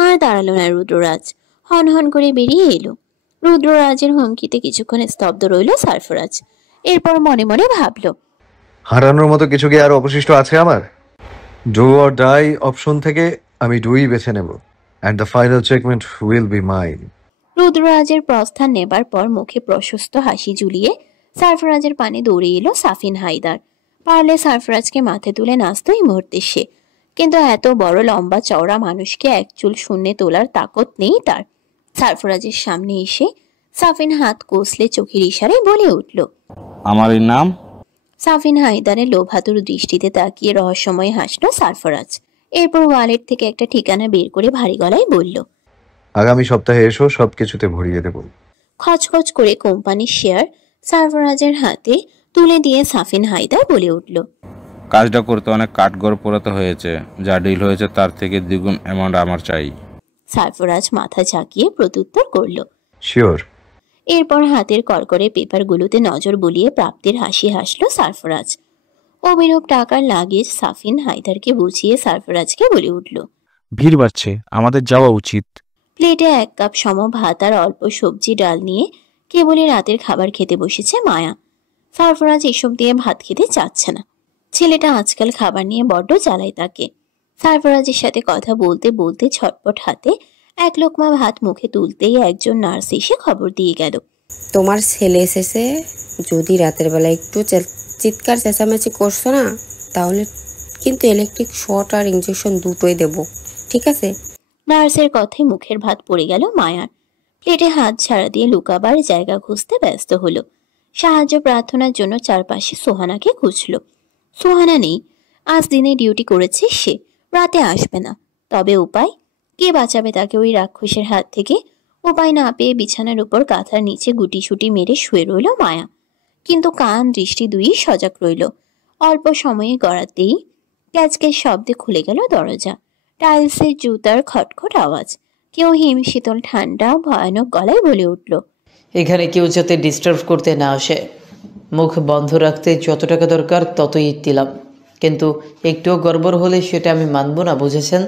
আর দাঁড়ালো না রুদ্ররাজ, হন হন করে বেরিয়ে এলো। রুদ্ররাজের হুমকিতে কিছুক্ষণ স্তব্ধ রইল সারফরাজ। এরপর মনে মনে ভাবল, হারানোর মতো কিছু কি আর অবশিষ্ট আছে আমার? ডু অর ডাই অপশন থেকে আমি ডুই বেছে নেব, and the final checkmate will be mine. রুদ্ররাজের প্রস্থান নেবার পর মুখে প্রশস্ত হাসি ঝুলিয়ে সারফরাজের পানে দৌড়ে এলো সাফিন হায়দার। পারলে সারফরাজকে মাথায় তুলে নাচত এই মুহূর্তে সে, কিন্তু এত বড় লম্বা চওড়া মানুষকে এক চুল শূন্যে তোলার তাকত নেই তার। সারফরাজের সামনে এসে সাফিন হাত কষলে চোখের ইশারায় বলে উঠল, আমার নাম। সাফিন হায়দারের লোভাতুর দৃষ্টিতে তাকিয়ে রহস্যময় হাসল সারফরাজ। এরপর ওয়ালেট থেকে একটা ঠিকানা বের করে ভারী গলায় বলল, আগামী সপ্তাহে এসো, সবকিছুতে ভরিয়ে দেব। খচখচ করে কোম্পানির শেয়ার সারফরাজের হাতে তুলে দিয়ে সাফিন হায়দার বলে উঠল, কাজটা করতে অনেক কাঠগড় পোড়াতে হয়েছে, যা ডিল হয়েছে তার থেকে দ্বিগুণ অ্যামাউন্ট আমার চাই। সারফরাজ মাথা ঝাঁকিয়ে প্রত্যুত্তর করল, শিওর। এরপর হাতের কড়কড়ে পেপারগুলোতে নজর বুলিয়ে প্রাপ্তির হাসি হাসল সারফরাজ। অভিনব টাকার লাগেজ সাফিন হায়দারকে বুঝিয়ে সারফরাজকে বলে উঠল, ভিড় বাড়ছে, আমাদের যাওয়া উচিত। প্লেটে 1 কাপ সম ভাত আর অল্প সবজি ডাল নিয়ে কেবলই রাতের খাবার খেতে বসেছে মায়া। সারফরাজ এসব দিয়ে ভাত খেতে চাচ্ছে না। ছেলেটা আজকাল খাবার নিয়ে বড্ড জ্বালায় তাকে। সারফরাজের সাথে কথা বলতে বলতে ছটপট হাতে 1 লোকমা ভাত মুখে তুলতেই একজন নার্স এসে খবর দিয়ে গেল, তোমার ছেলে এসেছে। যদি রাতের বেলা একটু চিৎকার চেঁচামেচি করছো না, তাহলে কিন্তু ইলেকট্রিক শর্ট আর ইঞ্জেকশন দুটোই দেব, ঠিক আছে? নার্সের কথায় মুখের ভাত পড়ে গেল মায়ার। প্লেটে হাত ছাড়া দিয়ে লুকাবার জায়গা খুঁজতে ব্যস্ত হলো। সাহায্য প্রার্থনার জন্য চারপাশে সোহানাকে খুঁজল। সোহানা নেই, আজ দিনে ডিউটি করেছে সে, রাতে আসবে না। তবে উপায়, কে বাঁচাবে তাকে ওই রাক্ষসের হাত থেকে? উপায় না পেয়ে বিছানার উপর কাঁথার নিচে গুটিসুটি মেরে শুয়ে রইল মায়া। কিন্তু কান দৃষ্টি দুই সজাগ রইল। অল্প সময়ে গড়াতেই ক্যাচক্যাচ শব্দে খুলে গেল দরজা। টাইলসের জুতার খটখট আওয়াজ। কেউ হিম শীতল ঠান্ডা ভয়ানক গলায় বলে উঠল, এখানে কেউ যাতে ডিস্টার্ব করতে না আসে। মুখ বন্ধ রাখতে যত টাকা দরকার ততই দিলাম, কিন্তু একটুও গড়বড় হলে সেটা আমি মানব না, বুঝেছেন?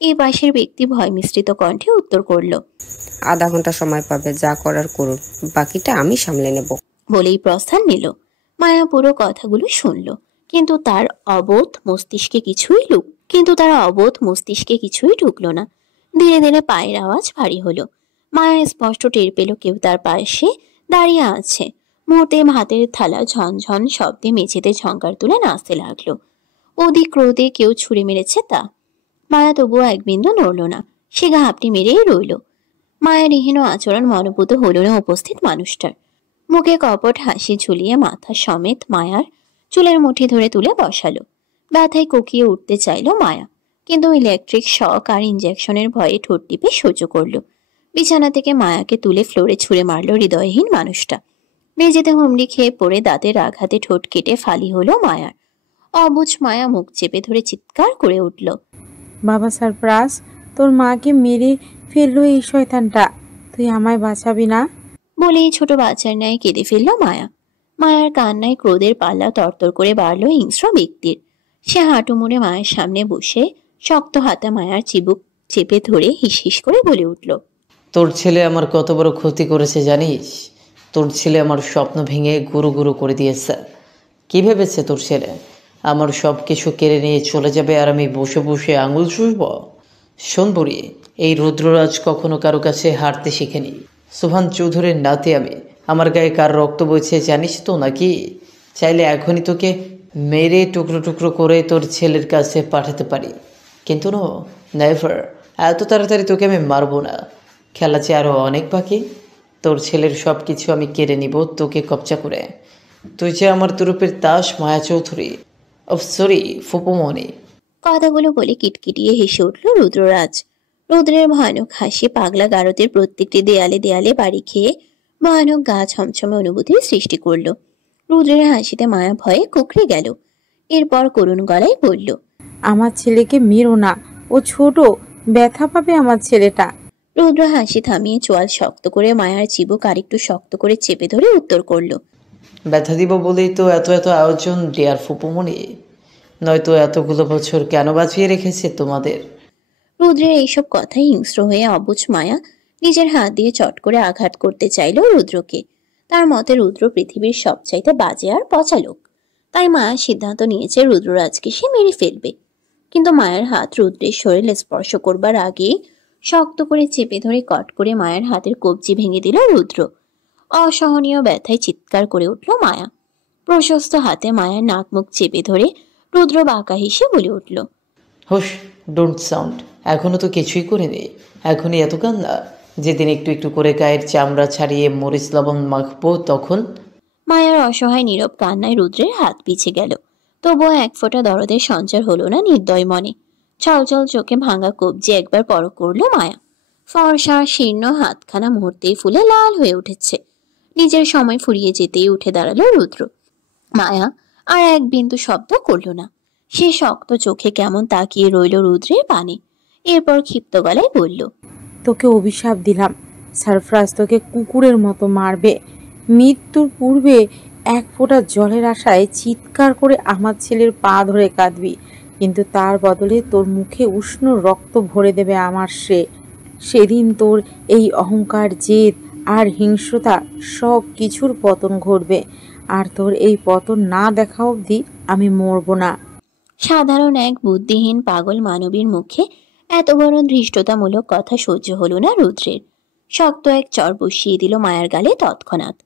এই পাশের ব্যক্তি ভয় মিশ্রিত কণ্ঠে উত্তর করল, আধা ঘন্টা সময় পাবে, যা করার করুন, বাকিটা আমি সামলে নেব। বলেই প্রস্থান নিল। মায়া পুরো কথাগুলো শুনল, কিন্তু তার অবোধ মস্তিষ্কে কিছুই ঢুকলো না। ধীরে ধীরে পায়ের আওয়াজ ভারী হলো। মায়া স্পষ্ট টের পেল কেউ তার পাশে দাঁড়িয়ে আছে। মুহূর্তে ভাতের থালা ঝনঝন শব্দে মেঝেতে ঝঙ্কার তুলে নাচতে লাগলো। অধিক ক্রোধে কেউ ছুঁড়ে মেরেছে তা। মায়া তবুও এক বিন্দু নড়ল না, সে ঘাপটি মেরেই রইল। মায়ারহীন আচরণ মনোভূত হল না উপস্থিত মানুষটার। মুখে কপট হাসি ঝুলিয়ে মাথা সমেত মায়ার চুলের মুঠি ধরে তুলে বসালো। ব্যথায় কুকিয়ে উঠতে চাইল মায়া, কিন্তু ইলেকট্রিক শক আর ইঞ্জেকশনের ভয়ে ঠোঁট টিপে সহ্য করল। বিছানা থেকে মায়াকে তুলে ফ্লোরে ছুঁড়ে মারল হৃদয়হীন মানুষটা। মেঝেতে হুমড়ি খেয়ে পড়ে দাঁতের আঘাতে ঠোঁট কেটে ফালি হলো মায়ার। অবুঝ মায়া মুখ চেপে ধরে চিৎকার করে উঠল, বাবা সারফরাজ, তোর মাকে মেরে ফেললো এই শয়তানটা, তুই আমায় বাঁচাবি না? বলেই ছোট বাচ্চার ন্যায় কেঁদে ফেলল মায়া। মায়ার কান্নায় ক্রোধের পাল্লা তরতর করে বাড়ল হিংস্র ব্যক্তির। সে হাঁটু মুড়ে মায়ের সামনে বসে শক্ত হাতে মায়ার চিবুক চেপে ধরে হিস হিস করে বলে উঠল, তোর ছেলে আমার কত বড় ক্ষতি করেছে জানিস? তোর ছেলে আমার স্বপ্ন ভেঙে গুরু গুরু করে দিয়েছে। কী ভেবেছে তোর ছেলে আমার সব কিছু কেড়ে নিয়ে চলে যাবে আর আমি বসে বসে আঙুল চুষব? শোন বুড়ি, এই রুদ্ররাজ কখনো কারো কাছে হারতে শিখেনি। সুভান চৌধুরীর নাতি আমি, আমার গায়ে কার রক্ত বইছে জানিস তো নাকি? চাইলে এখনই তোকে মেরে টুকরো টুকরো করে তোর ছেলের কাছে পাঠাতে পারি, কিন্তু নো, নেভার। এত তাড়াতাড়ি তোকে আমি মারবো না। খেলা চেয়ে আরও অনেক বাকি। তোর ছেলের সব কিছু আমি কেড়ে নিব তোকে কবজা করে। তুই যে আমার তুরুপের তাস মায়া চৌধুরী, সরি ফুপুমণি। কথাগুলো বলে কিটকিটিয়ে হেসে উঠল রুদ্ররাজ। রুদ্রের ভয়ানক হাসি পাগলা গারদের প্রত্যেকটি দেয়ালে দেয়ালে বাড়ি খেয়ে ভয়ানক গা ছমছমে অনুভূতির সৃষ্টি করল। রুদ্রের হাসিতে মায়া ভয়ে কুকড়ে গেল। এরপর করুণ গলায় বলল, আমার ছেলেকে মেরো না, ও ছোট, ব্যথা পাবে আমার ছেলেটা। রুদ্র হাসি থামিয়ে চোয়াল শক্ত করে মায়ার চিবুক আরেকটু শক্ত করে চেপে ধরে উত্তর করল, ব্যথা দিব বলেই তো এত এত আয়োজন ডিয়ার ফুপুমণি, নয়তো এতগুলো বছর কেন বাঁচিয়ে রেখেছে তোমাদের? রুদ্রের এইসব কথায় হিংস্র হয়ে অবুঝ মায়া নিজের হাত দিয়ে চট করে আঘাত করতে চাইল রুদ্রকে। তার মতে রুদ্র পৃথিবীর সবচাইতে বাজে আর পচা লোক। তাই মায়া সিদ্ধান্ত নিয়েছে রুদ্ররাজকে সে মেরে ফেলবে। কিন্তু মায়ের হাত রুদ্রের শরীরে স্পর্শ করবার আগেই শক্ত করে চেপে ধরে কট করে মায়ের হাতের কবজি ভেঙে দিল রুদ্র। অসহনীয় ব্যথায় চিৎকার করে উঠল মায়া। প্রশস্ত হাতে মায়ের নাক মুখ চেপে ধরে রুদ্র বাঁকা হেসে বলে উঠল, হুশ, ডোন্ট সাউন্ড। এখনো তো কিছুই করিনি, এখনই এত কান্না? যেদিন একটু একটু করে গায়ের চামড়া ছাড়িয়ে মরিচ লবণ মাখবো তখন। মায়ার অসহায় নীরব কান্নায় রুদ্রের হাত পিছে গেল। তবুও এক ফোঁটা দরদের সঞ্চার হলো না নির্দয় মনে। ছলছল চোখে ভাঙা কবজি একবার পরখ করল মায়া। ফর্সা শীর্ণ হাতখানা মুহূর্তেই ফুলে লাল হয়ে উঠেছে। নিজের সময় ফুরিয়ে যেতেই উঠে দাঁড়ালো রুদ্র। মায়া আর এক বিন্দু শব্দ করল না। সে শক্ত চোখে কেমন তাকিয়ে রইল রুদ্রের পানে। এরপর ক্ষিপ্ত গলায় বলল, তোকে অভিশাপ দিলাম, সারফরাজ তোকে কুকুরের মতো মারবে। মৃত্যুর পূর্বে এক ফোঁটা জলের আশায় চিৎকার করে আমার ছেলের পা ধরে কাঁদবি, কিন্তু তার বদলে তোর মুখে উষ্ণ রক্ত ভরে দেবে আমার সেদিন তোর এই অহংকার, জেদ আর হিংস্রতা সব কিছুর পতন ঘটবে। আর তোর এই পতন না দেখা অবধি আমি মরব না। সাধারণ এক বুদ্ধিহীন পাগল মানবীর মুখে এত বড় ধৃষ্টতামূলক কথা সহ্য হলো না রুদ্রের। শক্ত এক চর বসিয়ে দিল মায়ার গালে তৎক্ষণাৎ।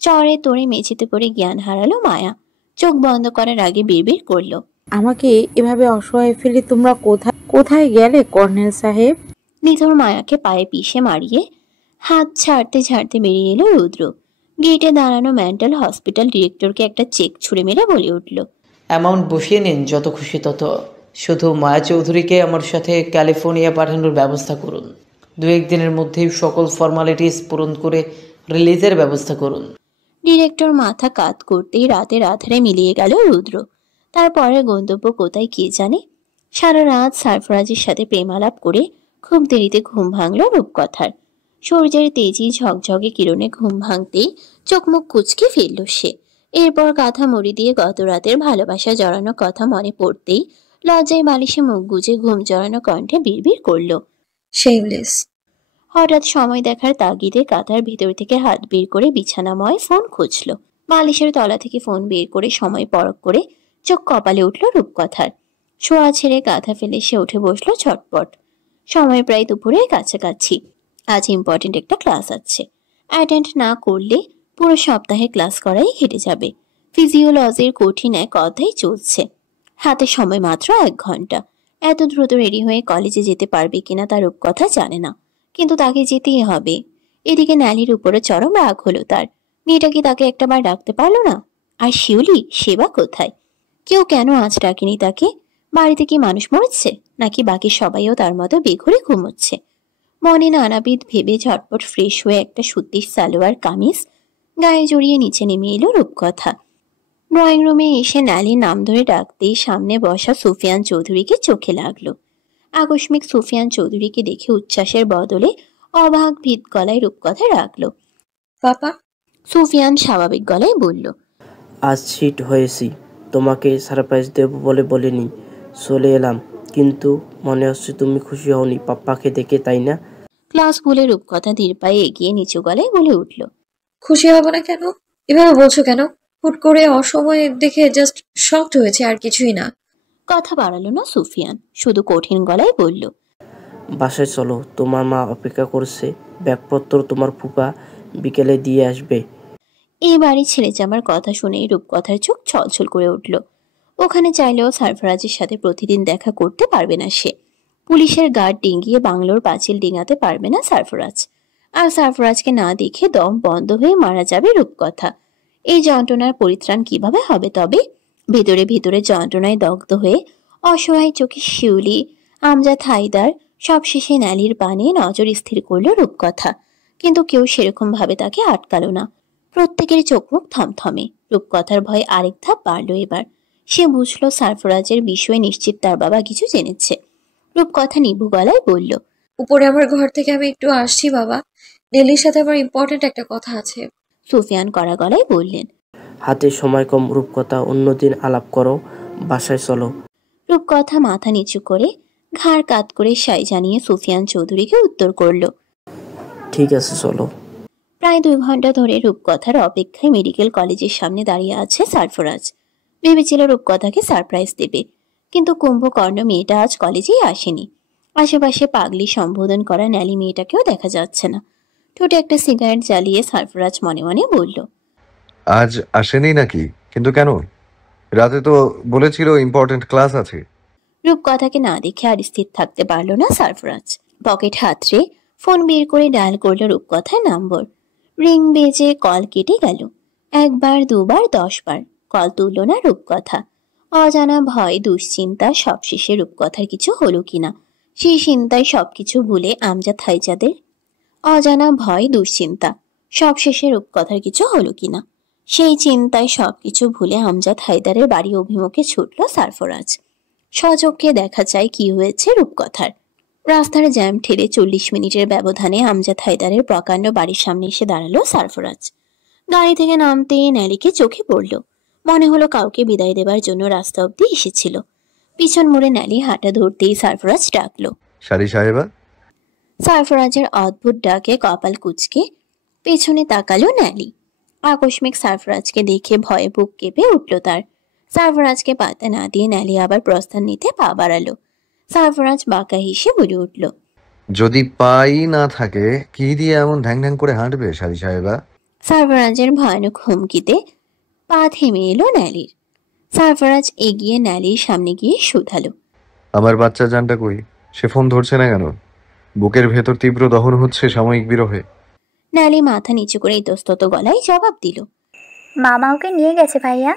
চরে তোড়ে মেঝেতে পড়ে জ্ঞান হারালো মায়া। চোখ বন্ধ করার আগে বিড়বিড় করল, আমাকে এভাবে অসহায় ফেলে তোমরা কোথায় কোথায় গেলে কর্নেল সাহেব? নিথর মায়াকে পায়ে পিষে মারিয়ে হাত ছাড়তে ছাড়তে বেরিয়ে এলো রুদ্র। গেটে দাঁড়ানো মেন্টাল হসপিটাল ডিরেক্টরকে একটা চেক ছুঁড়ে মেরে বলে উঠল, অ্যামাউন্ট বসিয়ে নিন, যত খুশি তত। শুধু মায়া চৌধুরীকে আমার সাথে ক্যালিফোর্নিয়া পাঠানোর ব্যবস্থা করুন। 2-1 দিনের মধ্যেই সকল ফর্মালিটিস পূরণ করে রিলিজের ব্যবস্থা করুন। ডিরেক্টর মাথা কাত করতেই রাতের আধারে মিলিয়ে গেল রুদ্র। তারপরে গন্তব্য কোথায় কে জানে। সারা রাত সারফরাজের সাথে প্রেমালাপ করে খুব দেরিতে ঘুম ভাঙল রূপকথার। সূর্যের তেজি ঝকঝকে কিরণে ঘুম ভাঙতেই চোখ মুখ কুচকে ফেলল সে। এরপর কাঁথা মুড়ি দিয়ে গত রাতের ভালোবাসা জড়ানো কথা মনে পড়তেই লজ্জায় বালিশে মুখ গুজে ঘুম জড়ানো কণ্ঠে বিড়বিড় করল, শেমলেস। হঠাৎ সময় দেখার তাগিদে কাঁথার ভিতর থেকে হাত বের করে বিছানাময় ফোন খুঁজল। বালিশের তলা থেকে ফোন বের করে সময় পরখ করে চোখ কপালে উঠল রূপকথার। শোয়া ছেড়ে কাঁথা ফেলে সে উঠে বসলো ছটপট। সময় প্রায় দুপুরের কাছাকাছি। আজ ইম্পর্টেন্ট একটা ক্লাস আছে। অ্যাটেন্ড না করলে পুরো সপ্তাহে ক্লাস করাই হেঁটে যাবে। ফিজিওলজির কঠিন এক অধ্যায় চলছে। হাতে সময় মাত্র 1 ঘন্টা। এত দ্রুত রেডি হয়ে কলেজে যেতে পারবে কিনা তার রূপকথা জানে না, কিন্তু তাকে যেতেই হবে। এদিকে ন্যালির উপরে চরম রাগ হলো তার। মেয়েটা কি তাকে একটাবার ডাকতে পারলো না? আর শিউলি, সেবা কোথায়? কেউ কেন আজ ডাকেনি তাকে? বাড়িতে কি মানুষ মরেছে, নাকি বাকি সবাইও তার মতো বেঘরে ঘুমোচ্ছে? মনে নানাবিধ ভেবে ঝটপট ফ্রেশ হয়ে একটা সুতির সালোয়ার কামিজ গায়ে জড়িয়ে নিচে নেমে এলো রূপকথা। ড্রয়িং রুমে এসে ন্যালির নাম ধরে ডাকতেই সামনে বসা সুফিয়ান চৌধুরীকে চোখে লাগলো। আকস্মিক সুফিয়ান চৌধুরীকে দেখে উচ্ছ্বাসের বদলে অবাক ভীত গলায় রূপকথা রাখলো। পাপা। সুফিয়ান স্বাভাবিক গলায় বলল, আজ সিট হয়েছি, তোমাকে সারপ্রাইজ দেব বলে বলিনি, চলে এলাম। কিন্তু মনে হচ্ছে তুমি খুশি হওনি পাপ্পাকে দেখে, তাই না? ক্লাস ভুলে রূপকথা ধীর পায়ে এগিয়ে নিচু গলায় বলে উঠল, খুশি হব না কেন? এভাবে বলছো কেন? হুট করে অসময়ে দেখে জাস্ট শকড হয়েছে, আর কিছুই না। কথা বাড়ালো না সুফিয়ান, শুধু কঠিন গলায় বলল, বাসায় চলো, তোমার মা অপেক্ষা করছে। ব্যাগপত্র তোমার ফুপা বিকেলে দিয়ে আসবে। এই বাড়ি ছেড়ে যাবার কথা শুনেই রূপকথার চোখ ছলছল করে উঠল। ওখানে চাইলেও সারফরাজের সাথে প্রতিদিন দেখা করতে পারবে না সে। পুলিশের গার্ড ডিঙ্গিয়ে বাংলোর পাঁচিল ডিঙাতে পারবে না সারফরাজ। আর সারফরাজকে না দেখে দম বন্ধ হয়ে মারা যাবে রূপকথা। এই যন্ত্রণার পরিত্রাণ কিভাবে হবে তবে? ভিতরে ভিতরে যন্ত্রণায় দগ্ধ হয়ে অসহায় চোখে শিউলি, আমজাদ হায়দার, সবশেষে ন্যালির পানে নজর স্থির করল রূপকথা। কিন্তু কেউ সেরকম ভাবে তাকে আটকালো না। প্রত্যেকের চোখ মুখ থমথমে। রূপকথার ভয় আরেক ধাপ বাড়ল এবার। সে বুঝলো সারফরাজের বিষয়ে নিশ্চিত তার বাবা কিছু জেনেছে। রূপকথা নিভু গলায় বলল, উপরে আমার ঘর থেকে আমি একটু আসছি বাবা, নেলির সাথে আমার ইম্পর্টেন্ট একটা কথা আছে। সুফিয়ান কড়া গলায় বললেন, হাতে সময় কম রূপকথা, অন্যদিন আলাপ করো, বাসায় চলো। রূপকথা মাথা নিচু করে ঘাড় কাত করে সাই জানিয়ে সুফিয়ান চৌধুরীকে উত্তর করল। ঠিক আছে চলো। প্রায় 2 ঘন্টা ধরে রূপকথার অপেক্ষায় মেডিকেল কলেজের সামনে দাঁড়িয়ে আছে সারফরাজ। ভেবেছিল রূপকথাকে সারপ্রাইজ দেবে, কিন্তু কুম্ভকর্ণ মেয়েটা আজ কলেজেই আসেনি। আশেপাশে পাগলি সম্বোধন করা ন্যালি মেয়েটাকেও দেখা যাচ্ছে না। ঠোঁটে একটা সিগারেট জ্বালিয়ে সারফরাজ মনে মনে বলল, আজ আসেনি নাকি? কিন্তু কেন? রাতে তো বলেছিল ইম্পর্টেন্ট ক্লাস আছে। রূপকথাকে না দেখে আর স্থির থাকতে পারল না সারফরাজ। পকেট হাতড়ে ফোন বের করে ডায়াল করলো রূপকথার নম্বর। রিং বেজে কল কেটে গেল। 1 বার 2 বার 10 বার কল তুলল না রূপকথা। অজানা ভয় দুশ্চিন্তা সবশেষে রূপকথার কিছু হলো কিনা সেই চিন্তায় সবকিছু ভুলে আমজাদ হাইজাদের অজানা ভয় দুশ্চিন্তা সবশেষে রূপকথার কিছু হলো কিনা সেই চিন্তায় সবকিছু ভুলে আমজাদ হায়দারের বাড়ি অভিমুখে ছুটল সারফরাজ। সচক্ষে দেখা যায় কি হয়েছে রূপকথার। রাস্তার জ্যাম ঠেলে 40 মিনিটের ব্যবধানে আমজাদ হায়দারের প্রকাণ্ড বাড়ির সামনে এসে দাঁড়ালো সারফরাজ। গাড়ি থেকে নামতেই ন্যালিকে চোখে পড়ল। মনে হলো কাউকে বিদায় দেবার জন্য রাস্তা অব্দি এসেছিল। পিছন মুড়ে ন্যালি হাঁটা ধরতেই সারফরাজ ডাকলো, সারি সাহেবা। সারফরাজের অদ্ভুত ডাকে কপাল কুঁচকে পেছনে তাকালো ন্যালি। আকস্মিক সারফরাজকে দেখে ভয়ে বুক কেঁপে উঠল তার। সারফরাজকে পাত্তা না দিয়ে ন্যালি আবার প্রস্থান নিতে পা বাড়ালো। সারফরাজ বাঁকা হেসে বলে উঠল, যদি পাই না থাকে কি দিয়ে এমন ঢ্যাং ঢ্যাং করে হাঁটবে সারি সাহেবা? সারফরাজের ভয়ানক হুমকিতে পা থেমে এলো ন্যালির। সারফরাজ এগিয়ে ন্যালির সামনে গিয়ে শুধালো, আমার বাচ্চা জানটা কই? সে ফোন ধরছে না কেন? বুকের ভেতর তীব্র দহন হচ্ছে সাময়িক বিরহে। ন্যালি মাথা নিচু করে ইতস্তত গলায় জবাব দিল, মামা ওকে নিয়ে গেছে ভাইয়া।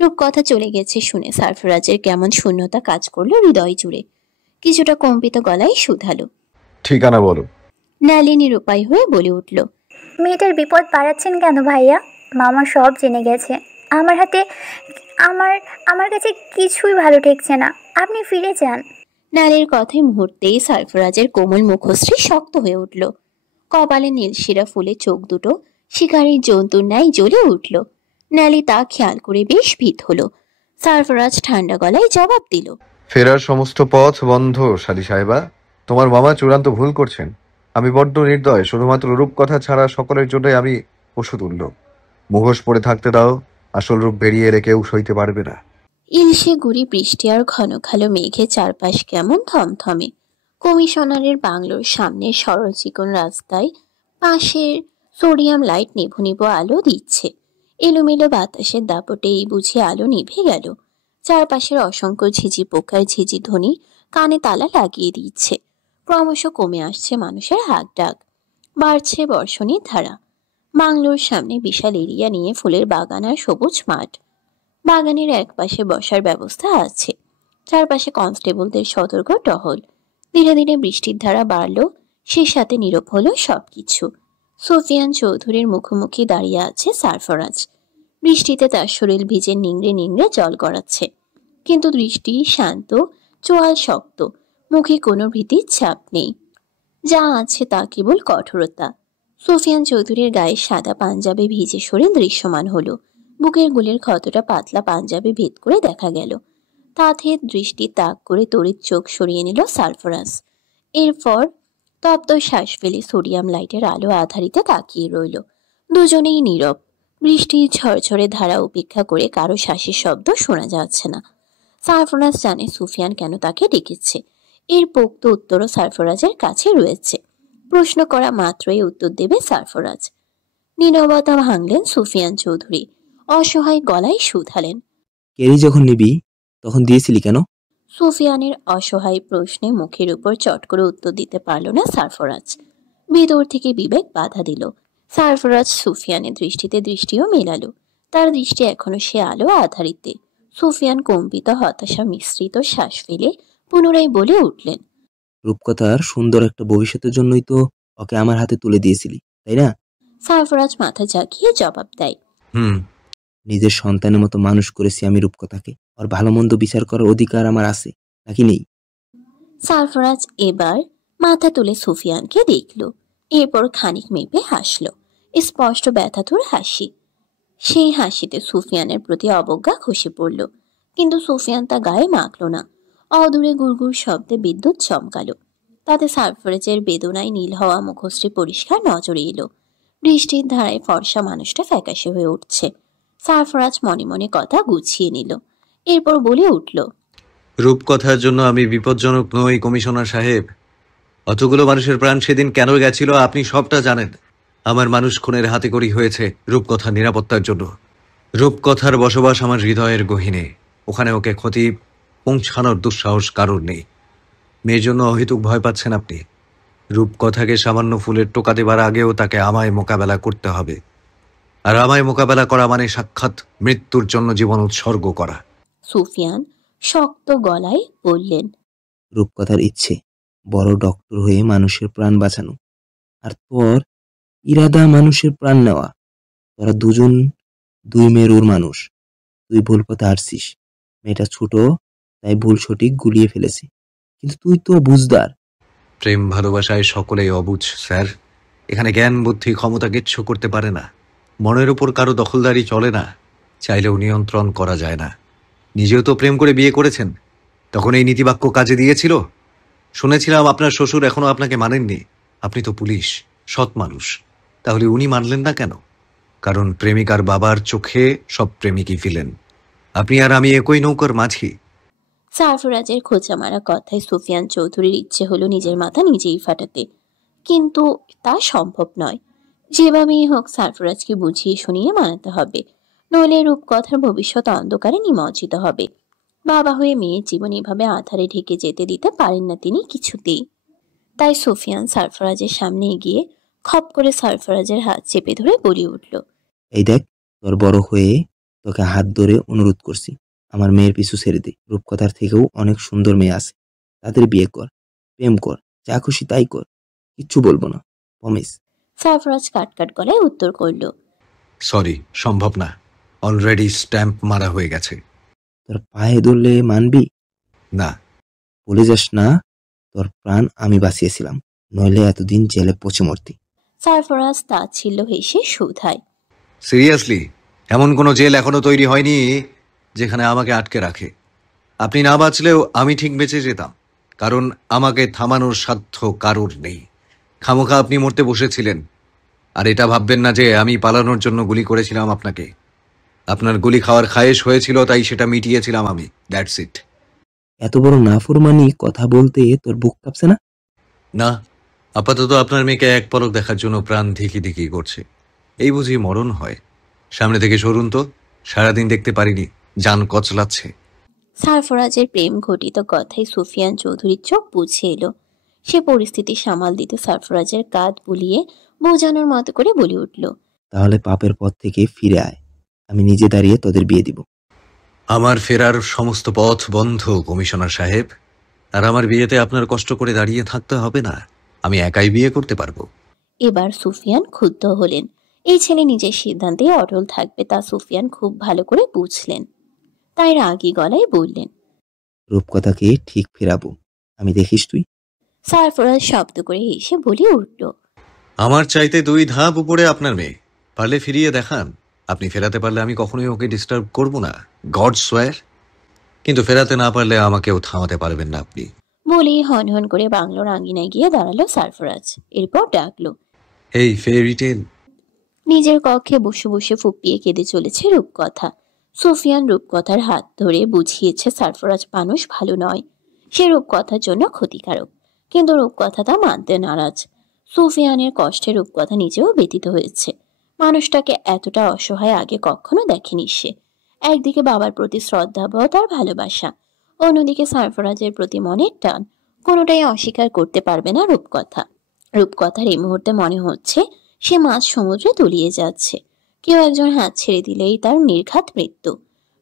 রূপকথা চলে গেছে শুনে সারফরাজের কেমন শূন্যতা কাজ করলো হৃদয় জুড়ে। কিছুটা কম্পিত গলায় শুধালো, ঠিকানা বলো। ন্যালি নিরুপায় হয়ে বলে উঠল, মেয়েটার বিপদ বাড়াচ্ছেন কেন ভাইয়া? মামা সব জেনে গেছে। আমার হাতে আমার আমার কাছে কিছুই ভালো ঠেকছে না, আপনি ফিরে যান। ন্যালির কথায় মুহূর্তেই সারফরাজের কোমল মুখশ্রী শক্ত হয়ে উঠল। কপালে নীলশিরা ফুলে চোখ দুটো শিকারীর জন্তুর ন্যায় জ্বলে উঠল। ন্যালি তা খেয়াল করে বেশ ভীত হলো। সারফরাজ ঠান্ডা গলায় জবাব দিল, ফেরার সমস্ত পথ বন্ধ সারি সাহেবা। তোমার মামা চূড়ান্ত ভুল করছেন। আমি বড্ড নির্দয়। শুধুমাত্র রূপকথা ছাড়া সকলের জন্যই আমি পশুতুল্য। মুখোশ পরে থাকতে দাও। আসল রূপ বেরিয়ে এলে কেউ সইতে পারবে না। ইলশে গুড়ি বৃষ্টি আর ঘন কালো মেঘে চারপাশ কেমন থমথমে। কমিশনারের বাংলোর সামনে সরল চিকন রাস্তায় পাশের সোডিয়াম লাইট নিভু নিভু আলো দিচ্ছে। এলোমেলো বাতাসের দাপটে এই বুঝি আলো নিভে গেল। চারপাশের অসংখ্য ঝিঝি পোকার ঝিঝি ধ্বনি কানে তালা লাগিয়ে দিচ্ছে। ক্রমশ কমে আসছে মানুষের হাক ডাক, বাড়ছে বর্ষণের ধারা। বাংলোর সামনে বিশাল এরিয়া নিয়ে ফুলের বাগান আর সবুজ মাঠ। বাগানের একপাশে বসার ব্যবস্থা আছে, চারপাশে কনস্টেবলদের সতর্ক টহল। ধীরে ধীরে বৃষ্টির ধারা বাড়ল, সে সাথে নীরব হলো সবকিছু। সুফিয়ান চৌধুরীর মুখোমুখি দাঁড়িয়ে আছে সারফরাজ। বৃষ্টিতে তার শরীর ভিজে নিংড়ে নিংড়ে জল গড়াচ্ছে, কিন্তু দৃষ্টি শান্ত, চোয়াল শক্ত, মুখে কোনো ভীতির ছাপ নেই। যা আছে তা কেবল কঠোরতা। সুফিয়ান চৌধুরীর গায়ে সাদা পাঞ্জাবি ভিজে শরীর দৃশ্যমান হলো। বুকের গুলের ক্ষতটা পাতলা পাঞ্জাবি ভেদ করে দেখা গেল। তাতে দৃষ্টি তাক করে তড়িৎ চোখ সরিয়ে নিল সারফরাজ। এরপর তপ্ত শ্বাস ফেলে সোডিয়াম লাইটের আলো আধারিতে তাকিয়ে রইল। দুজনেই নীরব। বৃষ্টির ঝরঝরে ধারা উপেক্ষা করে কারো শ্বাসের শব্দ শোনা যাচ্ছে না। সারফরাজ জানে সুফিয়ান কেন তাকে ডেকেছে। এর পোক্ত উত্তরও সারফরাজের কাছে রয়েছে। প্রশ্ন করা মাত্রই উত্তর দেবে সারফরাজ। নীরবতা ভাঙলেন সুফিয়ান চৌধুরী। অসহায় গলায় শুধালেন, কেরি যখন নিবি তখন দিয়েছিলি কেন? সুফিয়ানের অসহায় প্রশ্নে মুখের উপর চট করে উত্তর দিতে পারল না সারফরাজ। ভেতর থেকে বিবেক বাধা দিল। সারফরাজ সুফিয়ানের দৃষ্টিতে দৃষ্টিও মেলালো। তার দৃষ্টি এখনো সে আলো আধারিতে। সুফিয়ান কম্পিত হতাশা মিশ্রিত শ্বাস ফেলে পুনরায় বলে উঠলেন, রূপকথার সুন্দর একটা ভবিষ্যতের জন্যই তো ওকে আমার হাতে তুলে দিয়েছিলি, তাই না? সারফরাজ মাথা ঝাঁকিয়ে জবাব দেয়, নিজের সন্তানের মতো মানুষ করেছি আমি রূপকথাকে। ওর ভালো মন্দ বিচার করার অধিকার আমার আছে নাকি নেই? সারফরাজ এবার মাথা তুলে সুফিয়ানকে দেখল। এরপর খানিক মেপে হাসল, স্পষ্ট ব্যথাতুর হাসি। সেই হাসিতে সুফিয়ানের প্রতি অবজ্ঞা খসে পড়ল, কিন্তু সুফিয়ান তা গায়ে মাখল না। অদূরে গুড়গুড় শব্দে বিদ্যুৎ চমকালো। তাতে সারফরাজের বেদনায় নীল হওয়া মুখশ্রী পরিষ্কার নজরে এলো। বৃষ্টির ধারায় ফর্সা মানুষটা ফ্যাকাশে হয়ে উঠছে। সারফরাজ মনে মনে কথা গুছিয়ে নিল। এরপর বলে উঠল, রূপকথার জন্য আমি বিপজ্জনক নই কমিশনার সাহেব। অতগুলো মানুষের প্রাণ সেদিন কেন গেছিল আপনি সবটা জানেন। আমার মানুষ খুনের হাতে করি হয়েছে রূপকথার নিরাপত্তার জন্য। রূপকথার বসবাস আমার হৃদয়ের গহীনে। ওখানে ওকে ক্ষতি পৌঁছানোর দুঃসাহস কারোর নেই। মেয়ের জন্য অহেতুক ভয় পাচ্ছেন আপনি। রূপকথাকে সামান্য ফুলের টোকা দেবার আগেও তাকে আমায় মোকাবেলা করতে হবে। আর আমায় মোকাবেলা করা মানে সাক্ষাৎ মৃত্যুর জন্য জীবন উৎসর্গ করা। সুফিয়ান শক্ত গলায় বললেন, রূপকথার ইচ্ছে বড় ডক্টর হয়ে মানুষের প্রাণ বাঁচানো, আর তোর ইরাদা মানুষের প্রাণ নেওয়া। তোরা দুজন দুই মেরুর মানুষ। তুই ভুল পথে আসছিস। মেয়েটা ছোট, তাই ভুল সঠিক গুলিয়ে ফেলেছে, কিন্তু তুই তো বুঝদার। প্রেম ভালোবাসায় সকলেই অবুঝ স্যার। এখানে জ্ঞান বুদ্ধি ক্ষমতা কিচ্ছু করতে পারে না। মনের উপর কারো দখলদারি চলে না, চাইলেও নিয়ন্ত্রণ করা যায় না। নিজেও তো প্রেম করে বিয়ে করেছেন, তখন এই নীতিবাক্য কাজে দিয়েছিল। শুনেছিলাম আপনার শ্বশুর এখনো আপনাকে মানেননি। আপনি তো পুলিশ, সৎ মানুষ, তাহলে উনি মানলেন না কেন? কারণ প্রেমিকার বাবার চোখে সব প্রেমিকই ফিলেন। আপনি আর আমি একই নৌকার মাঝি। সারফরাজের খোঁচা মারা কথায় সুফিয়ান চৌধুরীর ইচ্ছে হলো নিজের মাথা নিজেই ফাটাতে, কিন্তু তা সম্ভব নয়। যেভাবেই হোক সারফরাজকে বুঝিয়ে শুনিয়ে মানাতে হবে, নইলে রূপকথার ভবিষ্যৎ অন্ধকারে নিমজ্জিত হবে। বাবা হয়ে মেয়ের জীবন এভাবে আধারে ঢেকে যেতে দিতে পারেন না তিনি কিছুতেই। তাই সুফিয়ান সারফরাজের সামনে এগিয়ে খপ করে সারফরাজের হাত চেপে ধরে বলে উঠল, এই দেখ, তোর বড় হয়ে তোকে হাত ধরে অনুরোধ করছি, আমার মেয়ের পিছু ছেড়ে দে। রূপকথার থেকেও অনেক সুন্দর মেয়ে আছে, তাদের বিয়ে কর, প্রেম কর, যা খুশি তাই কর, কিচ্ছু বলবো না, প্রমিস। সারফরাজ কাটকাট গলায় উত্তর করল, সরি, সম্ভব না। অলরেডি স্ট্যাম্প মারা হয়ে গেছে। তোর পায়ে ধরলে মানবি? না। বলে যাস না তোর প্রাণ আমি বাঁচিয়েছিলাম, নইলে এতদিন জেলে পচে মরতি। সারফরাজ তাচ্ছিল্য হেসে শুধায়, সিরিয়াসলি? এমন কোনো জেল এখনো তৈরি হয়নি যেখানে আমাকে আটকে রাখে। আপনি না বাঁচলেও আমি ঠিক বেঁচে যেতাম, কারণ আমাকে থামানোর সাধ্য কারোর নেই। খামোখা আপনি মরতে বসেছিলেন। আর এটা ভাববেন না যে আমি পালানোর জন্য গুলি করেছিলাম আপনাকে। আপনার গুলি খাওয়ার খায়েশ হয়েছিল, তাই সেটা মিটিয়েছিলাম আমি। That's it. এত বড় নাফরমানি কথা বলতে তোর বুক কাঁপছে না? না, আপাতত আপনার মেয়েকে এক পলক দেখার জন্য প্রাণ ধিকি ধিকি করছে। এই বুঝি মরণ হয়? সামনে থেকে সরুন তো, সারাদিন দেখতে পারিনি, জান কচলাচ্ছে। সারফরাজের প্রেম ঘটিত কথায় সুফিয়ান চৌধুরীর চোখ বুঝে এলো। সে পরিস্থিতি সামাল দিতে সারফরাজের কাঁধ বুলিয়ে বোঝানোর মতো করে বলে উঠল, তাহলে পাপের পথ থেকে ফিরে আয়, আমি নিজে দাঁড়িয়ে তোদের বিয়ে দিব। আমার ফেরার সমস্ত পথ বন্ধ কমিশনার সাহেব। আর আমার বিয়েতে আপনার কষ্ট করে দাঁড়িয়ে থাকতে হবে না, আমি একাই বিয়ে করতে পারবো। এবার সুফিয়ান ক্ষুব্ধ হলেন। এই ছেলে নিজের সিদ্ধান্তে অটল থাকবে তা সুফিয়ান খুব ভালো করে বুঝলেন। তাই রাগী গলায় বললেন, রূপকথাকে ঠিক ফেরাবো, আমি দেখিস তুই। সারফরাজ শব্দ করে হেসে বলে উঠল, আমার চাইতে 2 ধাপ উপরে আপনার মেয়ে। পারলে ফিরিয়ে দেখান। আপনি ফেরাতে পারলে আমি কখনোই ওকে ডিস্টার্ব করব না, গড সোয়ার। কিন্তু ফেরাতে না পারলে আমাকেও থামাতে পারবেন না আপনি। বলেই হন হন করে বাংলোর আঙ্গিনায় গিয়ে দাঁড়ালো সারফরাজ। এরপর ডাকলো, এই ফেয়ারি টেল। নিজের কক্ষে বসে বসে ফুপিয়ে কেঁদে চলেছে রূপকথা। সুফিয়ান রূপকথার হাত ধরে বুঝিয়েছে সারফরাজ মানুষ ভালো নয়, সে রূপকথার জন্য ক্ষতিকারক। কিন্তু রূপকথা তা মানতে নারাজ। সুফিয়ানের কষ্টে রূপকথা নিজেও ব্যতীত হয়েছে। মানুষটাকে এতটা অসহায় আগে কখনো দেখেনি সে। একদিকে বাবার প্রতি শ্রদ্ধাবোধ আর ভালোবাসা, অন্যদিকে সারফরাজের প্রতি মনের টান, কোনোটাই অস্বীকার করতে পারবে না রূপকথা। রূপকথার এই মুহূর্তে মনে হচ্ছে সে মাছ সমুদ্রে তলিয়ে যাচ্ছে। কেউ একজন হাত ছেড়ে দিলেই তার নির্ঘাত মৃত্যু।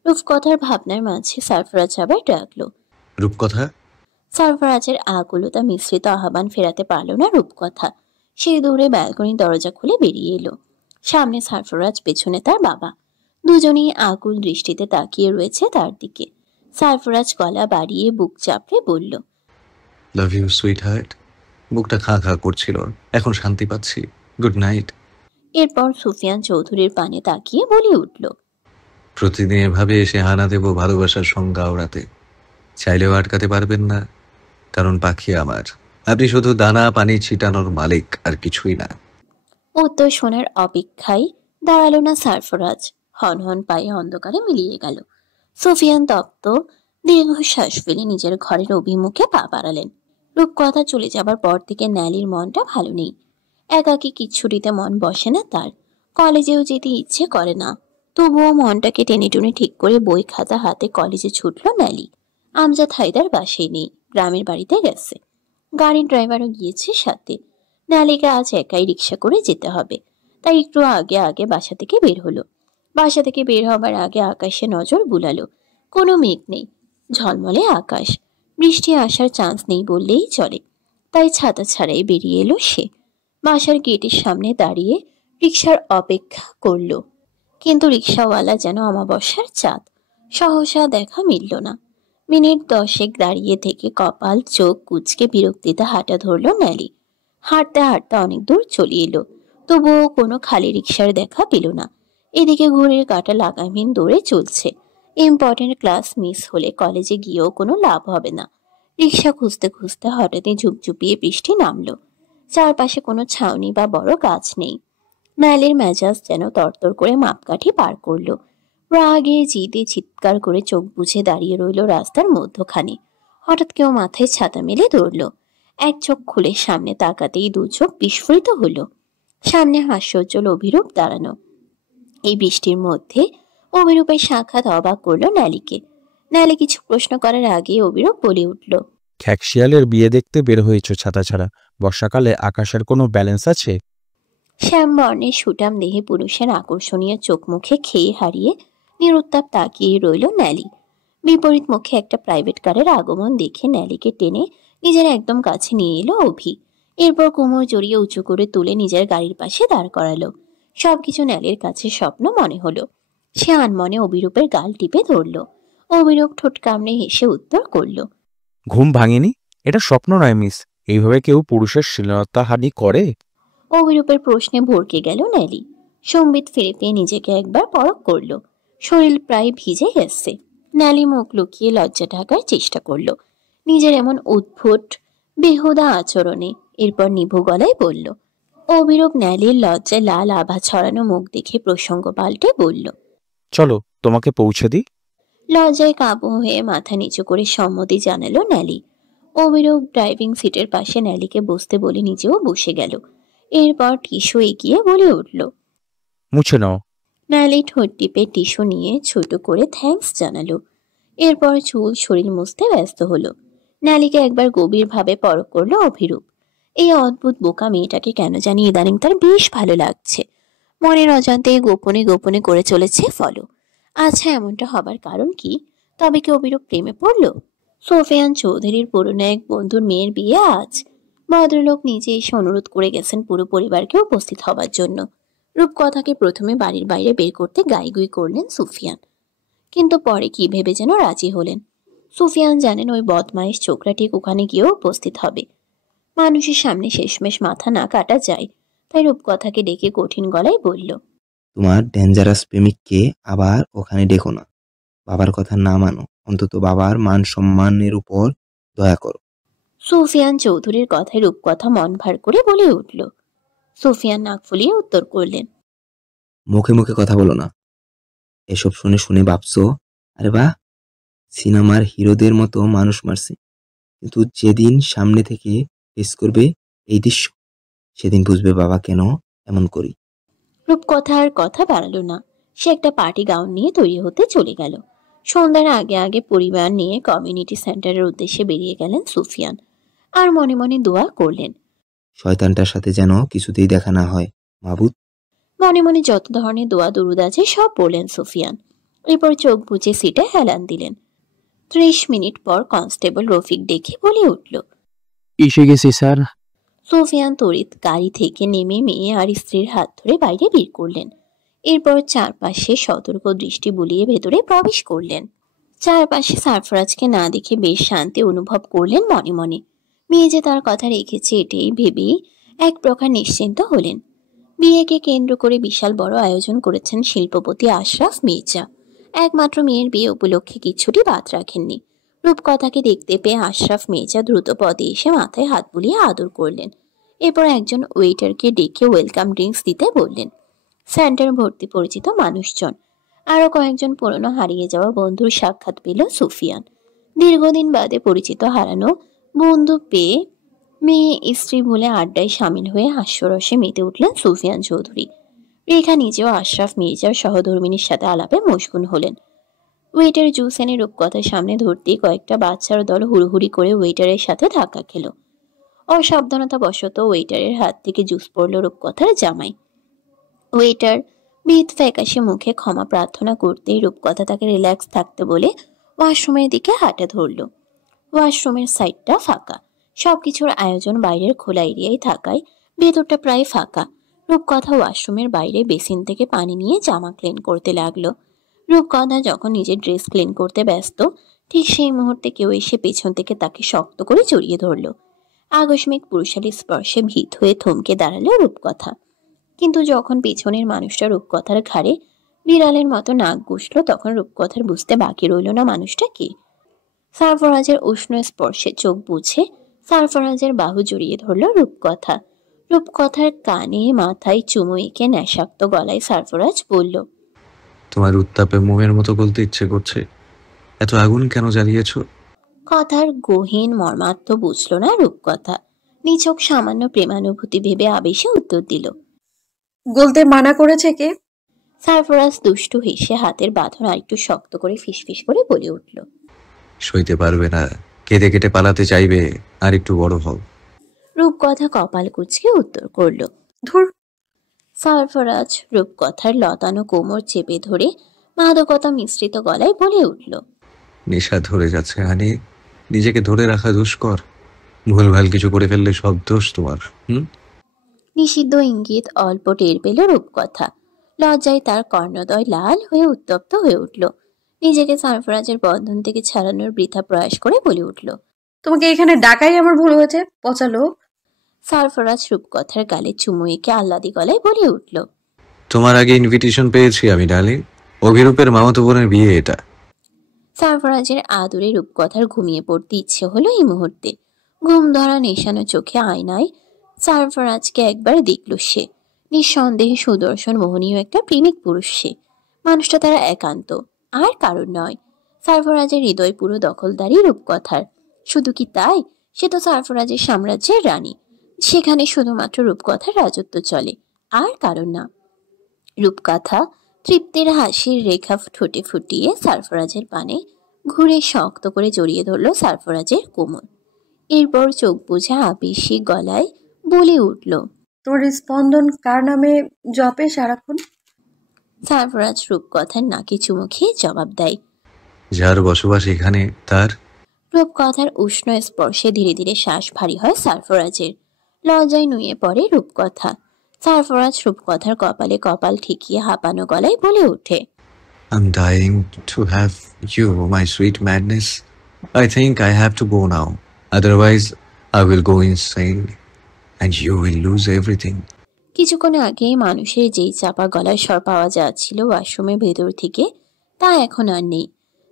রূপকথার ভাবনার মাঝে সারফরাজ আবার ডাকলো, রূপকথা। সারফরাজের আকুলতা মিশ্রিত আহ্বান ফেরাতে পারল না রূপকথা। সে দৌড়ে ব্যালকনির দরজা খুলে বেরিয়ে এলো। সামনে সারফরাজ, পেছনে তার বাবা। দুজনেই আকুল দৃষ্টিতে তাকিয়ে রয়েছে তার দিকে। সারফরাজ গলা বাড়িয়ে বুক চাপড়ে বলল, লাভ ইউ সুইট হার্ট। বুকটা খা খা করছিল, এখন শান্তি পাচ্ছি। Good night. এরপর সুফিয়ান চৌধুরীর পানে তাকিয়ে বলে উঠল, প্রতিদিন এভাবে এসে হানা দেব ভালোবাসার সংজ্ঞা ওড়াতে। চাইলেও আটকাতে পারবেন না, কারণ পাখি আমার। আপনি শুধু দানা পানি ছিটানোর মালিক, আর কিছুই না। উত্তর শোনার অপেক্ষায় দাঁড়ালো না সারফরাজ। হন হন পায়ে অন্ধকারে মিলিয়ে গেল। সুফিয়ান তপ্ত দীর্ঘশ্বাস ফেলে নিজের ঘরের অভিমুখে পা বাড়ালেন। রূপকথা চলে যাবার পর থেকে ন্যালির মনটা ভালো নেই। একাকী কিচ্ছুটিতে মন বসে না তার। কলেজেও যেতে ইচ্ছে করে না। তবুও মনটাকে টেনে টুনে ঠিক করে বই খাতা হাতে কলেজে ছুটল ন্যালি। আমজাদ হায়দার বাসায় নেই, গ্রামের বাড়িতে গেছে। গাড়ির ড্রাইভারও গিয়েছে সাথে। ন্যালিকে আজ একাই রিক্সা করে যেতে হবে, তাই একটু আগে আগে বাসা থেকে বের হলো। বাসা থেকে বের হবার আগে আকাশে নজর বুলালো। কোনো মেঘ নেই, ঝলমলে আকাশ। বৃষ্টি আসার চান্স নেই বললেই চলে, তাই ছাতা ছাড়াই বেরিয়ে এলো সে। বাসার গেটের সামনে দাঁড়িয়ে রিক্সার অপেক্ষা করলো, কিন্তু রিক্সাওয়ালা যেন অমাবস্যার চাঁদ। সহসা দেখা মিলল না। মিনিট 10 দাঁড়িয়ে থেকে কপাল চোখ কুঁচকে বিরক্তিতে হাঁটা ধরল ন্যালি। হাঁটতে হাঁটতে অনেক দূর চলে এলো, তবুও কোনো খালি রিক্সার দেখা পেল না। এদিকে ঘড়ির কাঁটা লাগামহীন দৌড়ে চলছে। ইম্পর্টেন্ট ক্লাস মিস হলে কলেজে গিয়েও কোনো লাভ হবে না। রিক্সা খুঁজতে খুঁজতে হঠাৎই ঝুপঝুপিয়ে বৃষ্টি নামলো। চারপাশে কোনো ছাউনি বা বড় গাছ নেই। ন্যালির মেজাজ যেন তরতর করে মাপকাঠি পার করলো। রাগে জিদে চিৎকার করে চোখ বুজে দাঁড়িয়ে রইল রাস্তার মধ্যখানে। হঠাৎ কেউ মাথায় ছাতা মেলে ধরল। এক চোখ খুলে সামনে তাকাতেই দু চোখ বিস্ফোরিত হলো। সামনে হাস্যোজ্জ্বল অভিরূপ দাঁড়ানো। এই বৃষ্টির মধ্যে অভিরূপের সাক্ষাৎ অবাক করলো ন্যালিকে। ন্যালি কিছু প্রশ্ন করার আগে অভিরূপ বলে উঠল, খ্যাকশিয়ালের বিয়ে দেখতে বের হয়েছ ছাতা ছাড়া? বর্ষাকালে আকাশের কোনো ব্যালেন্স আছে? শ্যামবর্ণের সুটাম দেহে পুরুষের আকর্ষণীয় চোখ মুখে খেয়ে হারিয়ে নিরুত্তাপ তাকিয়ে রইল ন্যালি। বিপরীত মুখে একটা প্রাইভেট কারের আগমন দেখে ন্যালিকে টেনে নিজের একদম কাছে নিয়ে এলো অভি। এরপর কোমর জড়িয়ে উঁচু করে তুলে নিজের গাড়ির পাশে দাঁড় করালো। সবকিছু ন্যালির কাছে স্বপ্ন মনে হলো। সে আনমনে অভিরূপের গাল টিপে ধরল। অভিরূপ ঠোঁট কামড়ে হেসে উত্তর করল, ঘুম ভাঙেনি? এটা স্বপ্ন নয় মিস। এইভাবে কেউ পুরুষের শ্লীলতাহানি করে? অভিরূপের প্রশ্নে ভরকে গেল ন্যালি। সম্বিত ফিরে পেয়ে নিজেকে একবার পরখ করল। শরীর প্রায় ভিজে গেছে। ন্যালি মুখ লুকিয়ে লজ্জা ঢাকার চেষ্টা করলো নিজের এমন উদ্ভট বেহুদা আচরণে। এরপর নিভু গলায় বলল, অভিরূপ ন্যালির লজ্জায় লাল আভা ছড়ানো মুখ দেখে প্রসঙ্গ পাল্টে বলল, চলো তোমাকে পৌঁছে দিই। লজ্জায় কাবু হয়ে মাথা নিচু করে সম্মতি জানালো ন্যালি। অভিরূপ ড্রাইভিং সিটের পাশে ন্যালিকে বসতে বলে নিজেও বসে গেল। এরপর টিস্যু এগিয়ে বলে উঠল, মুছে নাও। ন্যালি ঠোঁট টিপে টিস্যু নিয়ে ছোট করে থ্যাঙ্কস জানালো। এরপর চুল শরীর মুছতে ব্যস্ত হলো। ন্যালিকে একবার গভীরভাবে পরখ করলো অভিরূপ। এই অদ্ভুত বোকা মেয়েটাকে কেন জানি ইদানিং তার বেশ ভালো লাগছে। মনের অজান্তে গোপনে গোপনে করে চলেছে ফলো। আচ্ছা, এমনটা হবার কারণ কি? তবে কি অভিরূপ প্রেমে পড়ল? সোফিয়ান চৌধুরীর পুরনো এক বন্ধুর মেয়ের বিয়ে আজ। ভদ্রলোক নিজে এসে অনুরোধ করে গেছেন পুরো পরিবারকে উপস্থিত হবার জন্য। রূপকথাকে প্রথমে বাড়ির বাইরে বের করতে গাইগুই করলেন সুফিয়ান, কিন্তু পরে কি ভেবে যেন রাজি হলেন। সুফিয়ান জানেন ওই বদমাইশ ছোকরা ঠিক ওখানে গিয়েও উপস্থিত হবে। মানুষের সামনে শেষমেশ মাথা না কাটা যায়, তাই রূপকথাকে ডেকে কঠিন গলায় বলল, তোমার ডেঞ্জারাস প্রেমিককে আবার ওখানে ডেকো না। বাবার কথা না মানো, অন্তত বাবার মান সম্মানের উপর দয়া করো। সুফিয়ান চৌধুরীর কথায় রূপকথা মন ভার করে বলে উঠল। সুফিয়ান নাক ফুলিয়ে উত্তর করলেন, মুখে মুখে কথা বলো না। এসব শুনে শুনে ভাবছো, আরে বাহ, সিনেমার হিরোদের মতো মানুষ মারছে। কিন্তু যেদিন সামনে থেকে ফেস করবে এই দৃশ্য, সেদিন বুঝবে বাবা কেন এমন করি। রূপকথার কথা বাড়ালো না। সে একটা পার্টি গাউন নিয়ে তৈরি হতে চলে গেল। সন্ধ্যার আগে আগে পরিবার নিয়ে কমিউনিটি সেন্টারের উদ্দেশ্যে বেরিয়ে গেলেন সুফিয়ান, আর মনে মনে দোয়া করলেন, শয়তানটার সাথে যেন কিছুতেই দেখা না হয় মাবুদ। মনে মনে যত ধরনের দোয়া দুরুদ আছে সব বললেন সুফিয়ান। এরপর চোখ বুজে সিটে হেলান দিলেন। 30 মিনিট পর কনস্টেবল রফিক ডেকে বলে উঠল, এসে গেছি স্যার। সুফিয়ান তড়িৎ গাড়ি থেকে নেমে মেয়ে আর স্ত্রীর হাত ধরে বাইরে বের করলেন। এরপর চারপাশে সতর্ক দৃষ্টি বুলিয়ে ভেতরে প্রবেশ করলেন। চারপাশে সারফরাজকে না দেখে বেশ শান্তি অনুভব করলেন মনে মনে। মেয়ে যে তার কথা রেখেছে এটাই ভেবেই এক প্রকার নিশ্চিন্ত হলেন। বিয়েকে কেন্দ্র করে বিশাল বড় আয়োজন করেছেন শিল্পপতি আশরাফ মির্জা। একমাত্র মেয়ের বিয়ে উপলক্ষে কিছুটি বাদ রাখেননি। রূপকথাকে দেখতে পেয়ে আশরাফ মির্জা দ্রুত পদে এসে মাথায় হাত বুলিয়ে আদর করলেন। এরপর একজন ওয়েটারকে ডেকে ওয়েলকাম ড্রিঙ্কস দিতে বললেন। সেন্টার ভর্তি পরিচিত মানুষজন, আরো কয়েকজন পুরনো হারিয়ে যাওয়া বন্ধুর সাক্ষাৎ পেল সুফিয়ান। দীর্ঘদিন বাদে পরিচিত হারানো বন্ধু পেয়ে মেয়ে স্ত্রী বলে আড্ডায় সামিল হয়ে হাস্যরসে মেতে উঠলেন সুফিয়ান চৌধুরী। রেখা নিজেও আশরাফ মির্জার সহধর্মিনীর সাথে আলাপে মশগুল হলেন। ওয়েটার জুস এনে রূপকথার সামনে ধরতেই কয়েকটা বাচ্চার দল হুড়োহুড়ি করে ওয়েটারের সাথে ধাক্কা খেল। অসাবধানতাবশত ওয়েটারের হাত থেকে জুস পড়ল রূপকথার জামায়। ওয়েটার ভীত ফ্যাকাশে মুখে ক্ষমা প্রার্থনা করতেই রূপকথা তাকে রিল্যাক্স থাকতে বলে ওয়াশরুমের দিকে হাঁটা ধরল। ওয়াশরুমের সাইডটা ফাঁকা, সবকিছুর আয়োজন বাইরের খোলা এরিয়ায় থাকায় ভেতরটা প্রায় ফাঁকা। রূপকথা ওয়াশরুমের বাইরে বেসিন থেকে পানি নিয়ে জামা ক্লিন করতে লাগলো। রূপকথা যখন নিজের ড্রেস ক্লিন করতে ব্যস্ত, ঠিক সেই মুহূর্তে কেউ এসে পেছন থেকে তাকে শক্ত করে জড়িয়ে ধরল। আকস্মিক পুরুষালী স্পর্শে ভীত হয়ে থমকে দাঁড়ালো রূপকথা। কিন্তু যখন পেছনের মানুষটা রূপকথার ঘাড়ে বিড়ালের মতো নাক গুছল, তখন রূপকথার বুঝতে বাকি রইল না মানুষটা কে। সারফরাজের উষ্ণ স্পর্শে চোখ বুঝে সারফরাজের বাহু জড়িয়ে ধরল রূপকথা। রূপকথার কানে মাথায় চুমু এঁকে নেশাক্ত গলায় সারফরাজ বলল, তোমার উত্তাপে মোমের মতো গলতে ইচ্ছে করছে, এত আগুন কেন জ্বালিয়েছ? কথার গহীন মর্মার্থ বুঝল না রূপকথা। নিছক সামান্য প্রেমানুভূতি ভেবে আবেশে উত্তর দিল, গলতে মানা করেছে কে? সারফরাজ দুষ্টু হেসে হাতের বাঁধন আরেকটু শক্ত করে ফিসফিস করে বলে উঠল, সইতে পারবে না, কেঁদে কেটে পালাতে চাইবে, আর একটু বড় হও। রূপকথা কপাল কুঁচকে উত্তর করল, ধুর। সারফরাজ রূপকথার লতানো কোমর চেপে ধরে মাদকতা মিশ্রিত গলায় বলে উঠল, নেশা ধরে যাচ্ছে হানি, নিজেকে ধরে রাখা দুষ্কর। ভুলভাল কিছু করে ফেললে সব দোষ তোমার। নিষিদ্ধ ইঙ্গিত অল্প টের পেল রূপকথা। লজ্জায় তার কর্ণদয় লাল হয়ে উত্তপ্ত হয়ে উঠল। নিজেকে সারফরাজের বন্ধন থেকে ছাড়ানোর বৃথা প্রয়াস করে বলে উঠল, তোমাকে এখানে ডাকাই আমার ভুল হয়েছে, পচা লোক। সারফরাজ রূপকথার গালে চুমু এঁকে আহ্লাদি গলায় বলে উঠল, তোমার আগে ইনভিটেশন পেয়েছি আমি ডার্লিং, অভিরূপের মামাতো বোনের বিয়ে এটা। সারফরাজের আদরে রূপকথার ঘুমিয়ে পড়তে ইচ্ছে হলো এই মুহূর্তে। ঘুম ধরা নেশানো চোখে আয়নায় সারফরাজকে একবার দেখল সে। নিঃসন্দেহে সুদর্শন মোহনীয় একটা প্রেমিক পুরুষ সে। মানুষটা তারা একান্ত, আর কারণ নয়। সারফরাজের হৃদয় পুরো দখলদারি রূপকথার। শুধু কি তাই, সে তো সারফরাজের সাম্রাজ্যের রানী। সেখানে শুধুমাত্র রূপকথার রাজত্ব চলে, আর কারণ না। রূপকথা তৃপ্তির হাসির রেখা ঠোঁটে ফুটিয়ে সারফরাজের পানে ঘুরে শক্ত করে জড়িয়ে ধরল সারফরাজের কোমর। এরপর চোখ বুঝে আবেশী গলায় বলে উঠল, তোমার স্পন্দন কার নামে জপে সারাক্ষণ? সারফরাজ রূপকথার নাকে চুমু খেয়ে জবাব দেয়, যার বসবাস এখানে তার। রূপকথার উষ্ণ স্পর্শে ধীরে ধীরে শ্বাস ভারী হয় সারফরাজের। লজ্জায় নুয়ে পড়ে রূপকথা। সারফরাজ রূপকথার কপালে কপাল ঠেকিয়ে হাঁপানো গলায় বলে ওঠে, I'm dying to have you, my sweet madness. I think I have to go now. Otherwise, I will go insane and you will lose everything. কিছুক্ষণ আগে মানুষের যেই চাপা গলার স্বর পাওয়া যাচ্ছিল ওয়াশরুমের ভেতর থেকে, তা এখন আর নেই।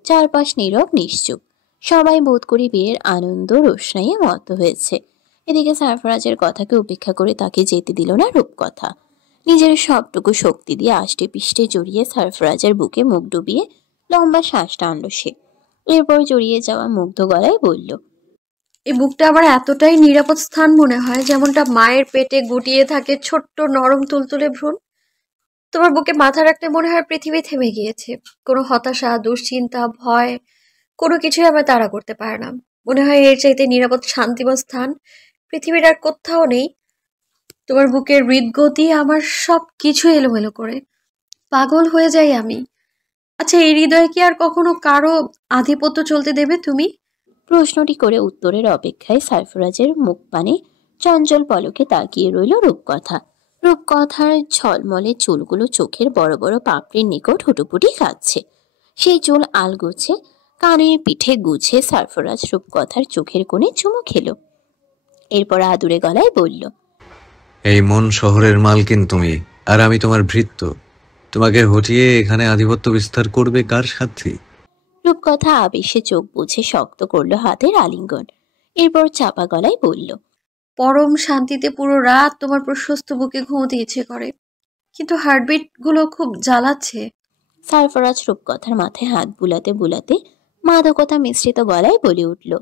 চারপাশ নীরব নিশ্চুপ। সবাই বোধ করি বিয়ের আনন্দ রোশনাইয়ে মত হয়েছে। এদিকে সারফরাজের কথাকে উপেক্ষা করে তাকে যেতে দিল না রূপকথা। নিজের সবটুকু শক্তি দিয়ে আষ্টে পিষ্টে জড়িয়ে সারফরাজের বুকে মুখ ডুবিয়ে লম্বা শ্বাস টানল সে। এরপর জড়িয়ে যাওয়া মুগ্ধ গলায় বলল, এই বুকটা আমার এতটাই নিরাপদ স্থান মনে হয়, যেমনটা মায়ের পেটে গুটিয়ে থাকে ছোট্ট নরম তুলতুলে ভ্রূণ। তোমার বুকে মাথা রাখতে মনে হয় পৃথিবী থেমে গিয়েছে। কোনো হতাশা, দুশ্চিন্তা, ভয় কোনো কিছুই আমায় তাড়া করতে পারে না। মনে হয় এর চাইতে নিরাপদ শান্তিময় স্থান পৃথিবীর আর কোথাও নেই। তোমার বুকের হৃদগতি আমার সব কিছু এলোমেলো করে, পাগল হয়ে যাই আমি। আচ্ছা, এই হৃদয়ে কি আর কখনো কারো আধিপত্য চলতে দেবে তুমি? প্রশ্নটি করে উত্তরের অপেক্ষায় সারফরাজের মুখ পানে চঞ্চল পলকে তাকিয়ে রইল রূপকথা। রূপকথার ঝলমলে চুলগুলো চোখের বড় বড় পাপড়ির নিকট হুটুপুটি খাচ্ছে। সেই চুল আলগোছে কানের পিঠে গুছে সারফরাজ রূপকথার চোখের কোণে চুমু খেল। এরপর আদুরে গলায় বলল, এই মন শহরের মালকিন তুমি, আর আমি তোমার ভৃত্য। তোমাকে হটিয়ে এখানে আধিপত্য বিস্তার করবে কার সাথে? রূপকথা আবেশে চোখ বুঝে শক্ত করলো হাতের আলিঙ্গন। এরপর চাপা গলায় বলল, পরম শান্তিতে পুরো রাত তোমার প্রশস্ত বুকে ঘুমোতে ইচ্ছে করে, কিন্তু হার্টবিট গুলো খুব জ্বালাচ্ছে। সারফরাজ রূপকথার মাথায় হাত বুলাতে বুলাতে মাদকতা মিশ্রিত গলায় বলে উঠল,